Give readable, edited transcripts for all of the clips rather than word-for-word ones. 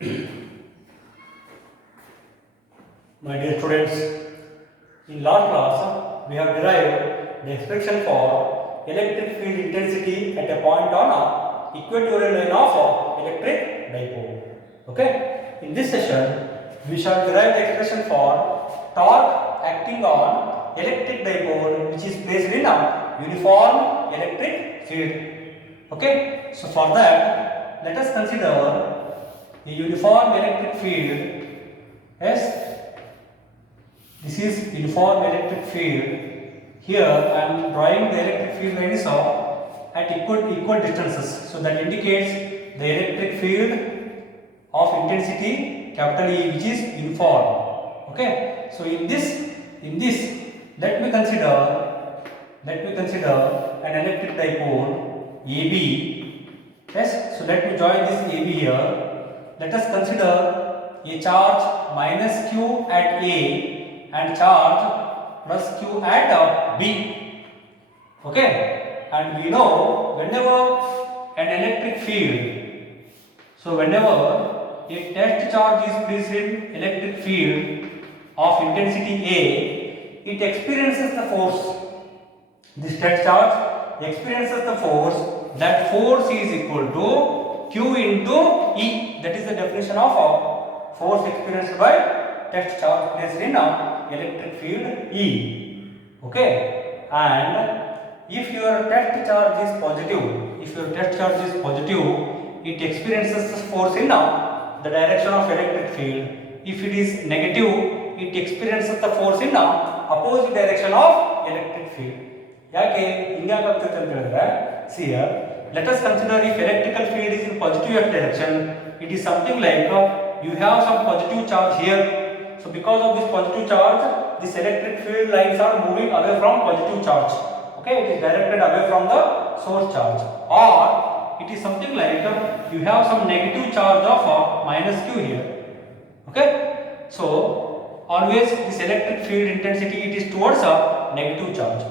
My dear students, in last class we have derived the expression for electric field intensity at a point on a equatorial line of electric dipole. Okay? In this session, we shall derive the expression for torque acting on electric dipole which is placed in a uniform electric field. Okay? So for that, let us consider a uniform electric field. Yes, this is uniform electric field. Here I am drawing the electric field lines at equal distances. So that indicates the electric field of intensity capital E, which is uniform. Okay. So in this, let me consider an electric dipole AB. Yes. So let me join this AB here. Let us consider a charge minus Q at A and charge plus Q at B. Okay, and we know whenever an electric field, so whenever a test charge is placed in electric field of intensity A, it experiences the force. This test charge experiences the force. That force is equal to Q into E. That is the definition of force experienced by test charge placed in electric field E. Okay, and if your test charge is positive, it experiences the force in the direction of electric field. If it is negative, it experiences the force in the opposite direction of electric field. ಯಾಕೆ ಹಿಂಗಾಗುತ್ತೆ ಅಂತ ಹೇಳಿದ್ರೆ, see here, let us consider if electrical field is in positive x direction, it is something like you have some positive charge here. So because of this positive charge, this electric field lines are moving away from positive charge. Okay, it is directed away from the source charge. Or it is something like you have some negative charge of minus Q here. Okay, so always this electric field intensity, it is towards a negative charge.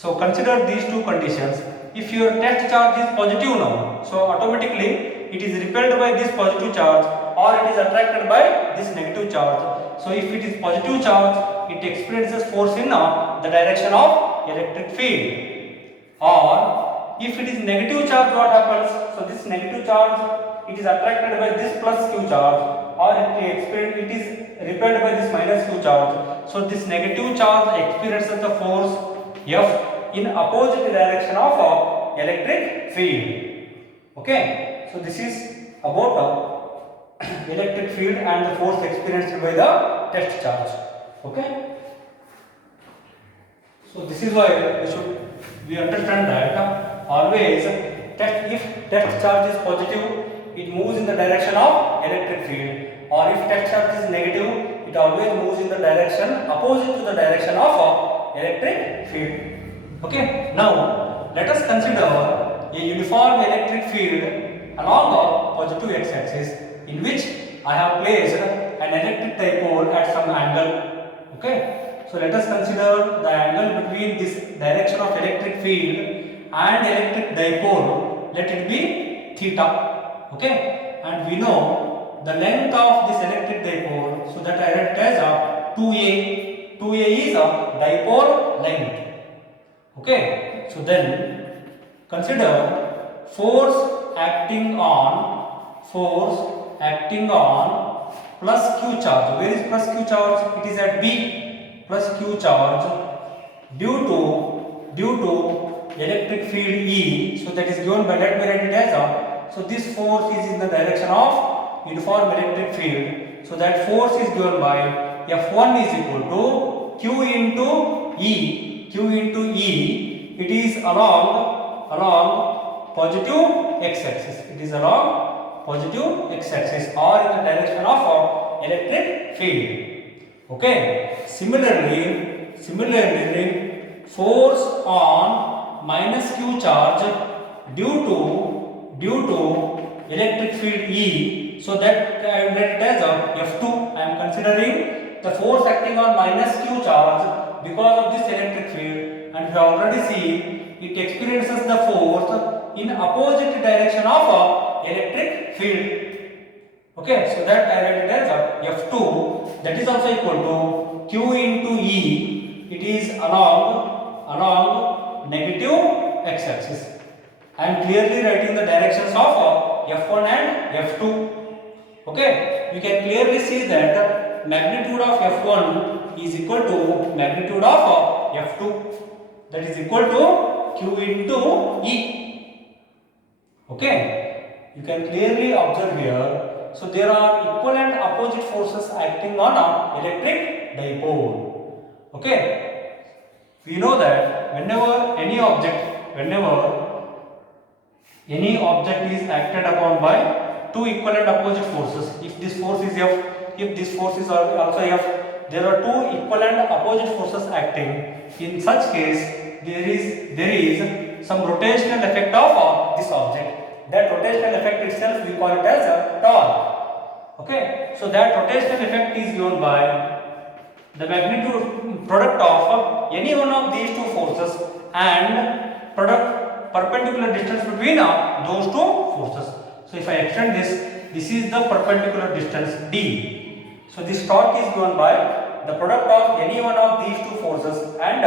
So consider these two conditions. If your test charge is positive now, so automatically it is repelled by this positive charge or it is attracted by this negative charge. So if it is positive charge, it experiences force in the direction of electric field. Or if it is negative charge, what happens? So this negative charge, it is attracted by this plus Q charge or it is repelled by this minus Q charge. So this negative charge experiences the force F in opposite direction of electric field. Okay, so this is about electric field and the force experienced by the test charge. Okay, so this is why we understand that always if test charge is positive, it moves in the direction of electric field, or if test charge is negative, it always moves in the direction opposite to the direction of electric field. Okay, now let us consider a uniform electric field along the positive x-axis in which I have placed an electric dipole at some angle. Okay, so let us consider the angle between this direction of electric field and electric dipole. Let it be theta. Okay, and we know the length of this electric dipole, so that I write as 2a. 2a is a dipole length. Okay, so then consider force acting on plus Q charge. Where is plus Q charge? It is at B. Plus Q charge due to electric field E. So that is given by, let me write it as so this force is in the direction of uniform electric field. So that force is given by F1 is equal to Q into E. Q into E, it is along positive x-axis. It is along positive x-axis or in the direction of electric field. Okay. Similarly, force on minus Q charge due to electric field E. So that I will write it as F2. I am considering the force acting on minus Q charge because of this electric field, and we have already seen it experiences the force in opposite direction of electric field. Okay, so that I write it as F2, that is also equal to Q into E. It is along negative x-axis. I am clearly writing the directions of F1 and F2. Okay, you can clearly see that magnitude of F1 is equal to magnitude of F2, that is equal to Q into E. Okay, you can clearly observe here. So there are equal and opposite forces acting on an electric dipole. Okay, we know that whenever any object is acted upon by two equal and opposite forces, if this force is F, if this force is also F, there are two equal and opposite forces acting. In such case, there is some rotational effect of this object. That rotational effect itself we call it as a torque. Okay, so that rotational effect is given by the magnitude product of any one of these two forces and product perpendicular distance between those two forces. So if I extend this is the perpendicular distance D. So this torque is given by the product of any one of these two forces and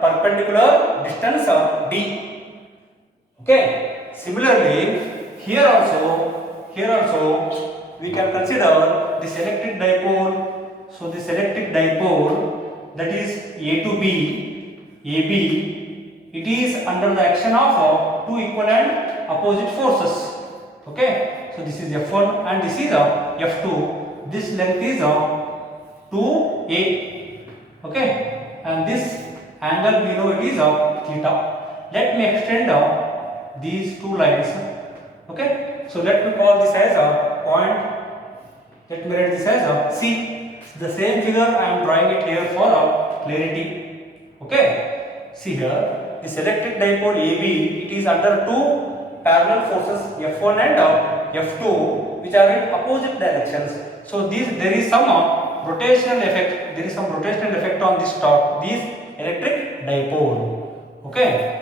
perpendicular distance D. Okay, similarly here also we can consider this electric dipole. So this electric dipole, that is A to B, AB, it is under the action of two equal and opposite forces. Okay, so this is F1 and this is F2. This length is 2A. Okay, and this angle we know it is theta. Let me extend these two lines. Okay, so let me call this as a point. Let me write this as C. The same figure I am drawing it here for clarity. Okay, see here, this electric dipole AB, it is under two parallel forces F1 and F2, which are in opposite directions. So there is some rotational effect. There is some rotational effect on this electric dipole. Okay.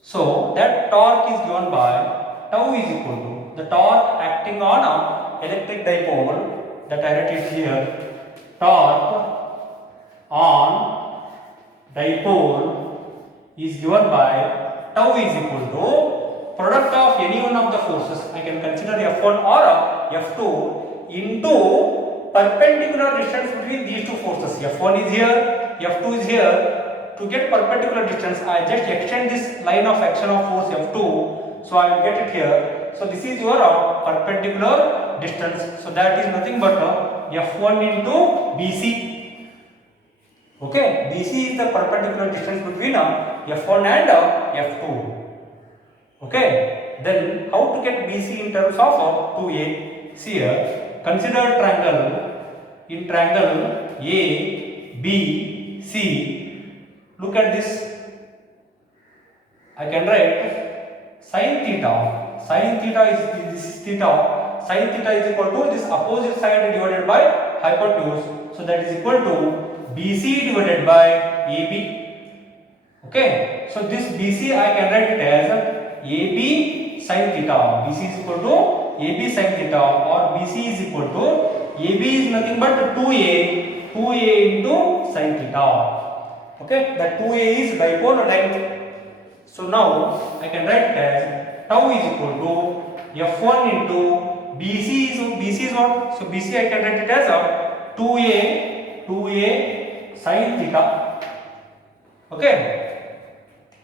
So that torque is given by tau is equal to the torque acting on a electric dipole, that I write it here, torque on dipole is given by tau is equal to product of any one of the forces, I can consider F1 or F2, into perpendicular distance between these two forces. F1 is here, F2 is here. To get perpendicular distance, I just extend this line of action of force F2, so I will get it here. So this is your perpendicular distance. So that is nothing but F1 into BC. Okay, BC is the perpendicular distance between F1 and F2. Okay, then how to get BC in terms of 2A? See here, consider triangle. In triangle A, B, C, look at this. I can write sin theta. Sin theta is this is theta. Sin theta is equal to this opposite side divided by hypotenuse. So that is equal to BC divided by AB. Okay, so this BC I can write it as AB sin theta. BC is equal to AB sin theta, or BC is equal to AB is nothing but 2A into sin theta. Okay, that 2A is dipole length. So now I can write it as tau is equal to F1 into BC is what? So BC I can write it as 2A sin theta. Okay,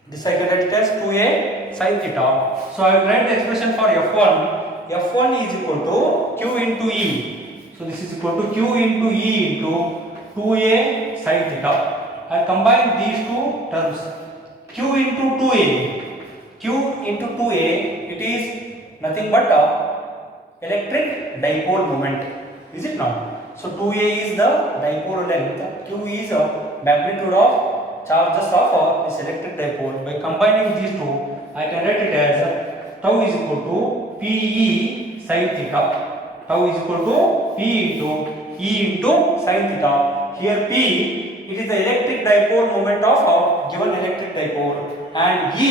this I can write it as 2A sin theta. So I will write the expression for F1. F1 is equal to Q into E. So this is equal to Q into E into 2A sin theta. I combine these two terms. Q into 2A. Q into 2A, it is nothing but electric dipole moment. Is it not? So 2A is the dipole length. Q is a magnitude of charges of this electric dipole. By combining these two, I can write it as tau is equal to PE sin theta. Tau is equal to P into E into sin theta. Here P, it is the electric dipole moment of a given electric dipole, and E,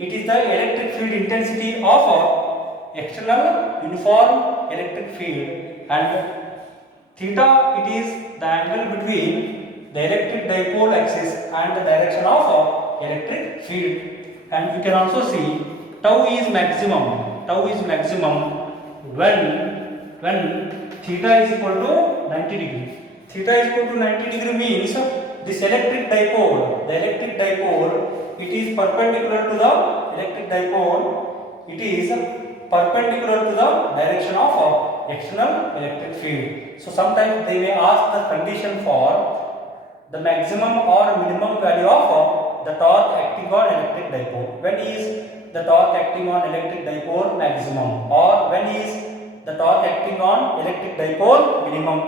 it is the electric field intensity of external uniform electric field, and theta, it is the angle between the electric dipole axis and the direction of electric field. And you can also see tau is maximum. Tau is maximum when theta is equal to 90 degree. Theta is equal to 90 degree means this electric dipole, it is perpendicular to the electric dipole. It is perpendicular to the direction of external electric field. So sometimes they may ask the condition for the maximum or minimum value of the torque acting on electric dipole. When is the torque acting on electric dipole maximum, or when is the torque acting on electric dipole minimum?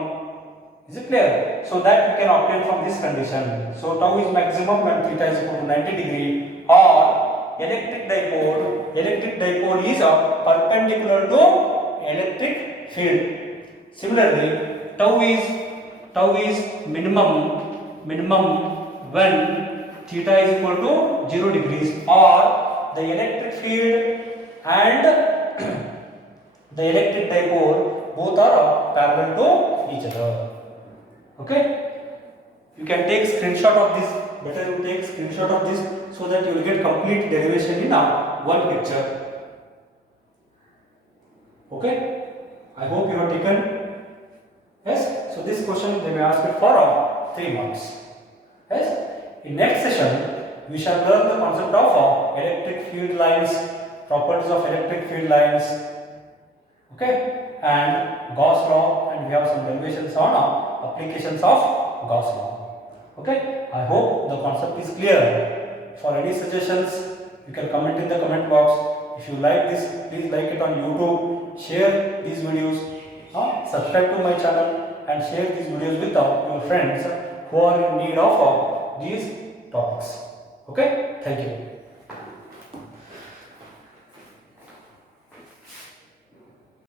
Is it clear? So that we can obtain from this condition. So tau is maximum when theta is equal to 90 degree, or electric dipole is perpendicular to electric field. Similarly, tau is minimum when theta is equal to 0 degrees, or the electric field and the electric dipole both are parallel to each other. Okay, you can take screenshot of this. Better you take screenshot of this so that you will get complete derivation in one picture. Okay, I hope you have taken. Yes, so this question they may ask it for 3 marks. Yes, in next session we shall learn the concept of electric field lines, properties of electric field lines. Okay, and Gauss law, and we have some derivations on applications of Gauss law. Okay, I hope the concept is clear. For any suggestions, you can comment in the comment box. If you like this, please like it on YouTube, share these videos, subscribe to my channel, and share these videos with your friends who are in need of these topics. Okay, thank you.